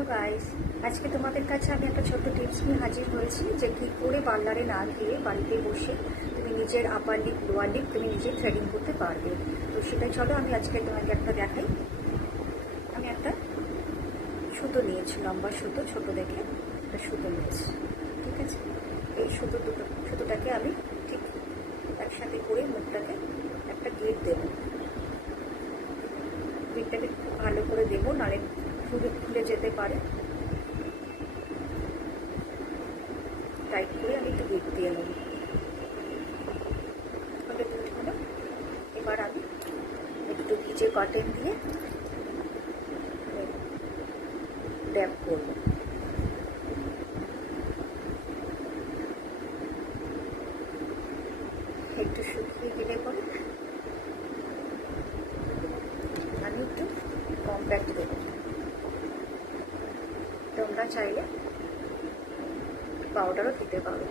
Hello guys, আজকে তোমাদের কাছে আমি একটা ছোট্ট টিপস নিয়ে হাজির হয়েছি যে কী করে পার্লারে না গিয়ে বাড়িতে বসে তুমি নিজের আপার লিপ লোয়ার লিপ তুমি নিজে থ্রেডিং করতে পারবে। তো সেটাই চলো আমি আজকে তোমাকে একটা দেখাই। আমি একটা সুতো নিয়েছি, লম্বা সুতো, ছোট দেখে একটা সুতো নিয়েছি। ঠিক আছে, এই সুতোটাকে আমি ঠিক একসাথে করে মুখটাকে একটা গিট দেবো। গিটটাকে ভালো করে দেবো, নাহলে খুলে যেতে পারে। টাইট করে আমি একটু গিট দিয়ে নেব। এবার আমি একটু ভিজে কটন দিয়ে ড্যাপ করব। একটু শুকিয়ে গেলে পরে আমি একটু কম্প্যাক্ট দেবো। তোমরা চাইলে পাউডারও দিতে পারো।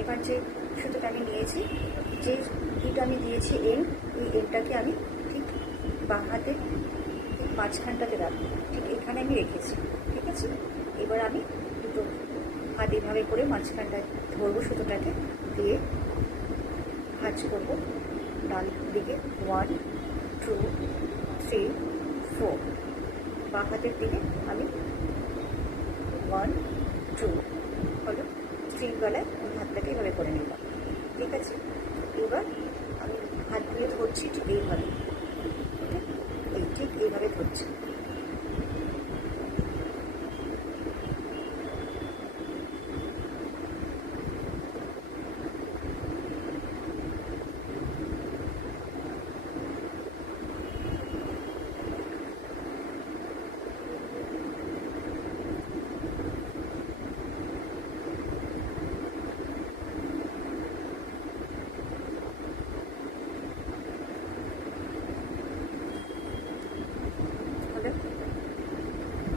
এবার যে সুতোটা আমি নিয়েছি, যে গিট আমি দিয়েছি এই এন্ডটাকে আমি ঠিক বাঁ হাতে মাঝখানটাতে রাখবো, ঠিক এখানে আমি রেখেছি। ঠিক আছে, এবার আমি দুটো হাত এভাবে করে মাঝখানটা ধরবো, সুতোটাকে দিয়ে ভাঁজ করবো ডান দিকে 1 2 3 4। বাঁ হাতের দিকে আমি 1 2 হলো 3 গলায় আমি হাতটাকে এভাবে করে নিলাম। ঠিক আছে, এবার আমি হাত দিয়ে ধরছি ঠিক এইভাবে, ঠিক এইভাবে ধরছি।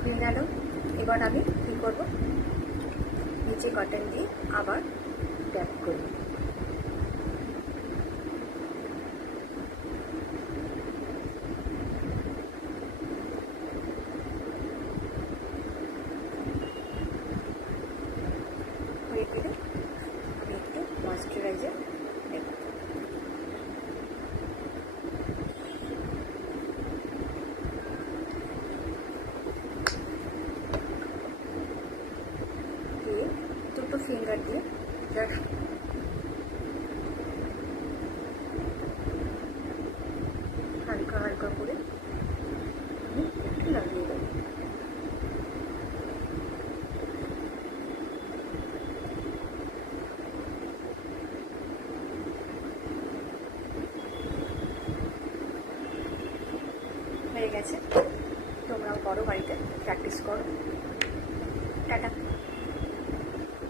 হয়ে গেল। এবার আমি কী করব, নিচে কটন দিয়ে আবার ট্যাপ করব। হয়ে গেলে আমি একটু ময়েশ্চারাইজার নেব। দুটো ফিঙ্গার দিয়ে জাস্ট হালকা হালকা করে আমি একটু লাগিয়ে দেবো। হয়ে গেছে, তোমরাও করো, বাড়িতে প্র্যাকটিস করো। টাটা।